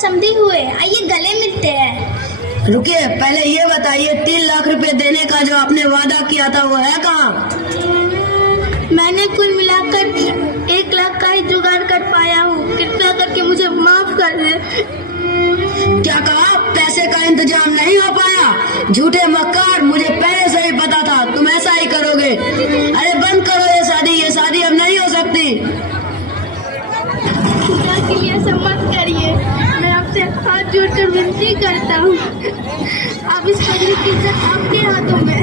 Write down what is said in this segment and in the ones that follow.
समझे हुए, आइए गले मिलते हैं। रुकिए, पहले ये बताइए 3 लाख रुपए देने का जो आपने वादा किया था वो है कहाँ? मैंने कुल मिलाकर 1 लाख का ही जुगाड़ कर पाया हूँ, कृपया करके मुझे माफ कर दे। क्या कहा? पैसे का इंतजाम नहीं हो पाया? झूठे मक्कार, मुझे पहले से ही पता था तुम ऐसा ही करोगे। अरे बंद करो ये शादी अब नहीं हो सकती। खुदा के लिए ऐसा मत करिए, मैं आपसे हाथ जोड़कर विनती करता हूँ। अब इस पगड़ी की इज्जत आपके हाथों में।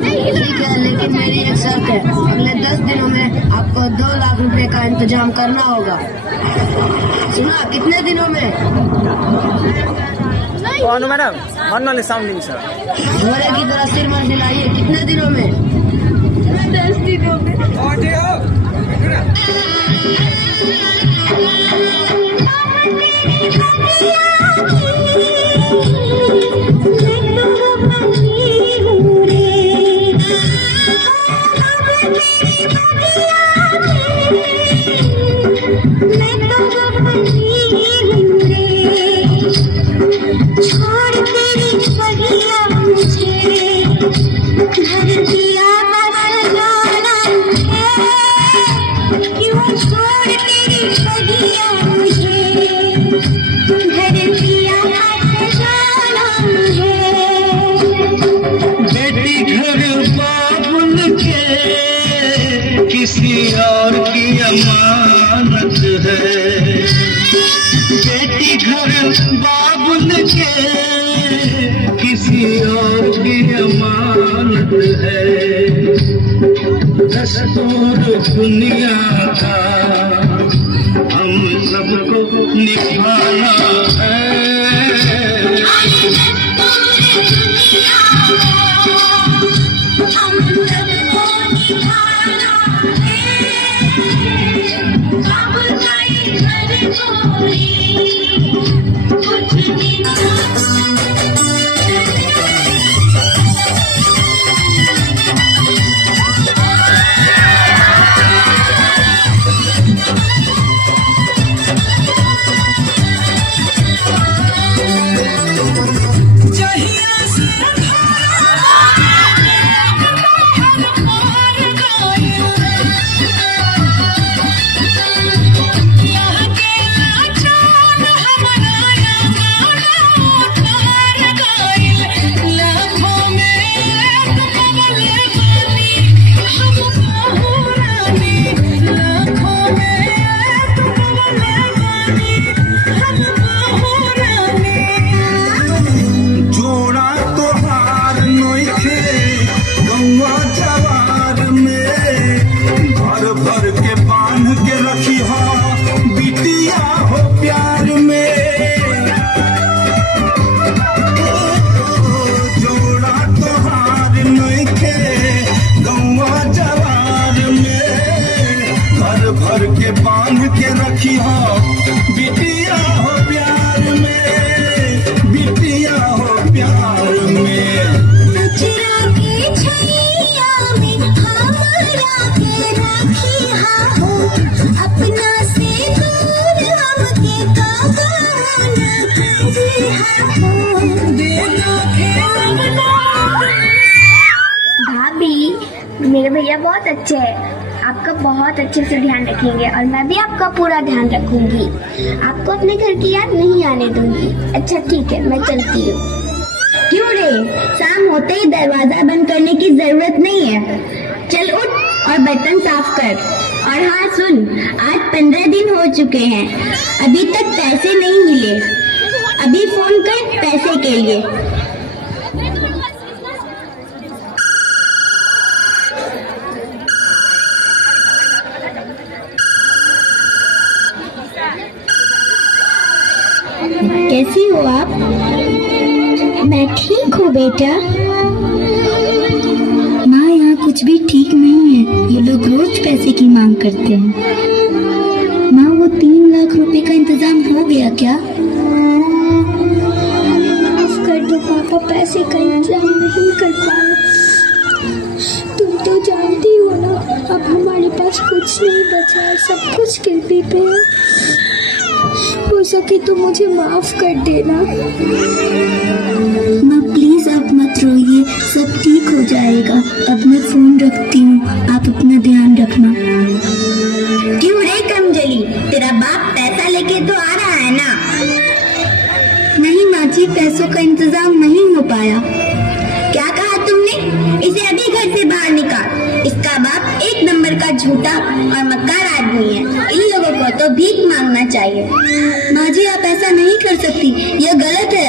ठीक है, लेकिन मेरी एक शर्त है, अगले 10 दिनों में आपको 2 लाख रुपए का इंतजाम करना होगा। सुना? कितने दिनों में? कौन मैडम? ऑनलाइन साउंडिंग सर। घोड़े की तरह सिर मत हिलाइए। कितने दिनों में? 10 दिनों में। किसी और की अमानत है, बेटी घर बाबुल के किसी और की अमानत है। दस्तूर दुनिया का हम सबको निभाना है। भर के बांध के रखी हो बिटिया हो प्यार में, बिटिया हो प्यार में। नजरा के छैया में हमरा के रखी हो, अपना से दूर हमके कबो न भाभी, मेरे भैया बहुत अच्छे हैं, आपका बहुत अच्छे से ध्यान रखेंगे और मैं भी आपका पूरा ध्यान रखूंगी। आपको अपने घर की याद नहीं आने दूंगी। अच्छा ठीक है, मैं चलती हूँ। क्यों रे, शाम होते ही दरवाजा बंद करने की जरूरत नहीं है। चल उठ और बर्तन साफ कर। और हाँ सुन, आज 15 दिन हो चुके हैं, अभी तक पैसे नहीं मिले। अभी फोन कर पैसे के लिए। कैसी हो आप? मैं ठीक हूँ बेटा। माँ, यहाँ कुछ भी ठीक नहीं है। ये लोग रोज पैसे की मांग करते हैं। माँ, वो 3 लाख रुपए का इंतजाम हो गया क्या? माफ कर दो पापा, पैसे का इंतजाम नहीं कर पाए। तुम तो जानती हो ना, अब हमारे पास कुछ नहीं बचा है, सब कुछ किरपी पे है। हो सके तो मुझे माफ कर देना। माँ प्लीज आप मत रोइए, सब ठीक हो जाएगा। अब मैं फोन रखती हूँ, आप अपना ध्यान रखना। क्यों रे कमजली, तेरा बाप पैसा लेके तो आ रहा है ना? नहीं माँ जी, पैसों का इंतजाम नहीं हो पाया। क्या कहा तुमने? इसे अभी घर से बाहर निकाल। इसका बाप एक नंबर का झूठा और मक्कार आदमी है। इन लोगों को तो भीख मांगना चाहिए। माँ जी, आप ऐसा नहीं कर सकती, यह गलत है।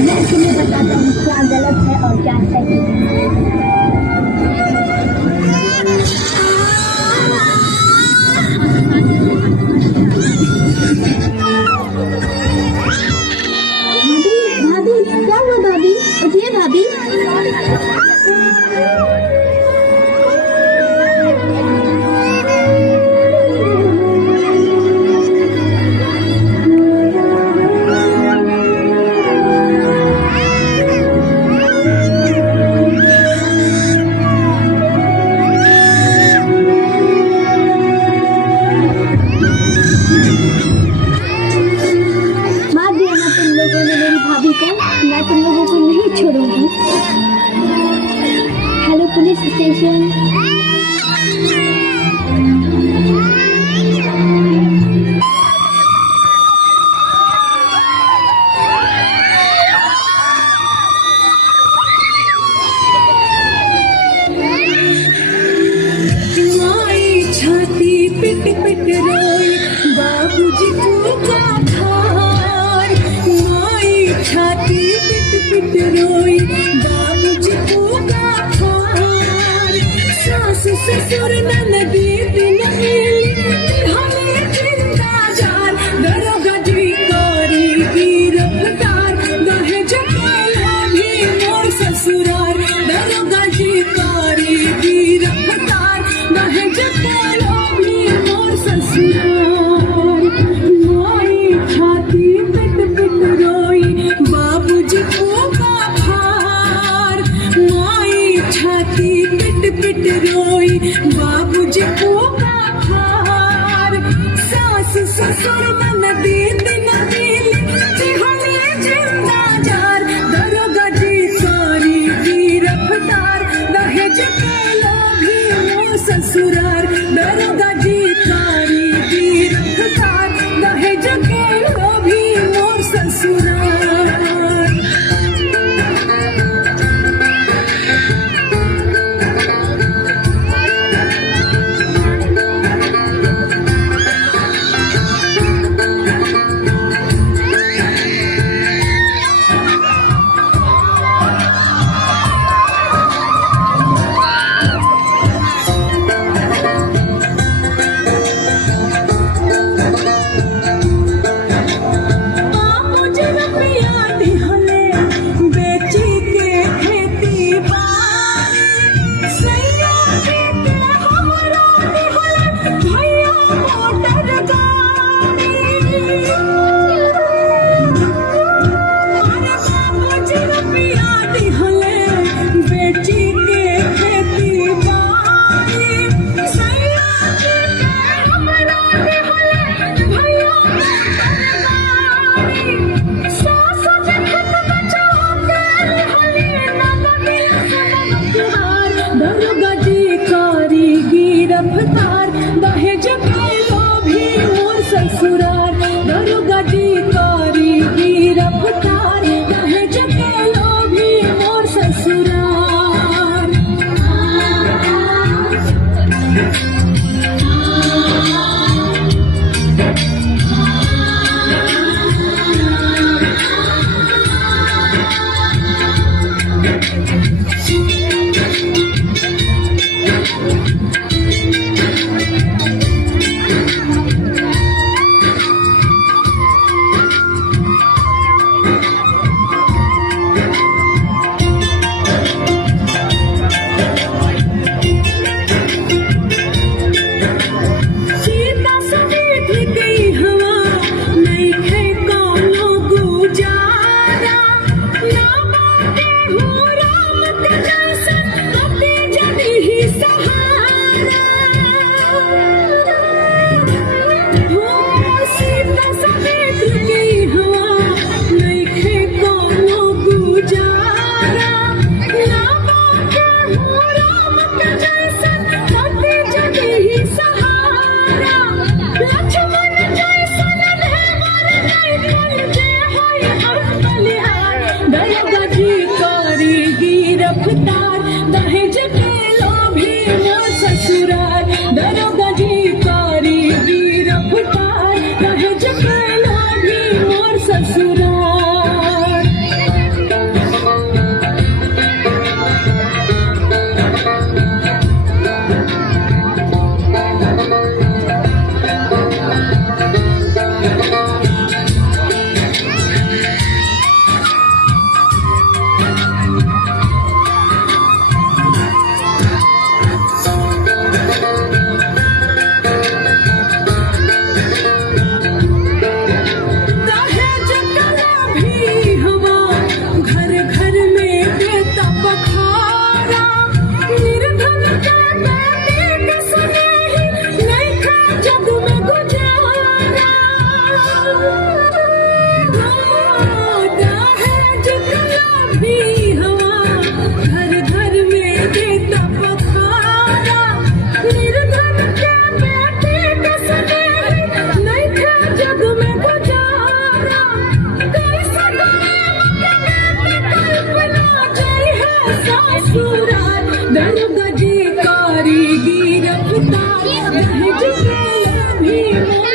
मैं तुम्हें बताता हूँ क्या गलत है और क्या सही है। भाभी, क्या हुआ भाभी? उठिए भाभी। मार दिया ना तुम लोगों ने मेरी भाभी को, मैं तुम लोगों को नहीं छोड़ूंगी। Hello police station. छाती पिट पिट रोई, बाबूजी को क्या खार। माई छाती पिट पिट रोई, बाबूजी को क्या खार। सास ससुर ननदी दिन मिली, हमें जिंदा जान। दरोगा जी करी गिरफ्तार, दहेज काला भी मोर ससुरार। दरोगा जी करी गिरफ्तार, दहेज काला भी मोर ससुरार। माई छाती पिट पिट रोई, बाबूजी को बाहर। माई छाती पिट पिट रोई, बाबूजी को बाहर। सास ससुर ननदी दिन मिली, हमें जिंदा जान। दरोगा जी करी गिरफ्तार, दहेज काला भी मोर ससुरार। दरोगा जी करी गिरफ्तार, दहेज काला भी मोर ससुरार। दरोगा जी करी गिरफ्तार, दहेज काला भी मोर ससुरार। दरोगा जी करी गिरफ्तार, दहेज काला भी मोर ससुरार। लोभी मोर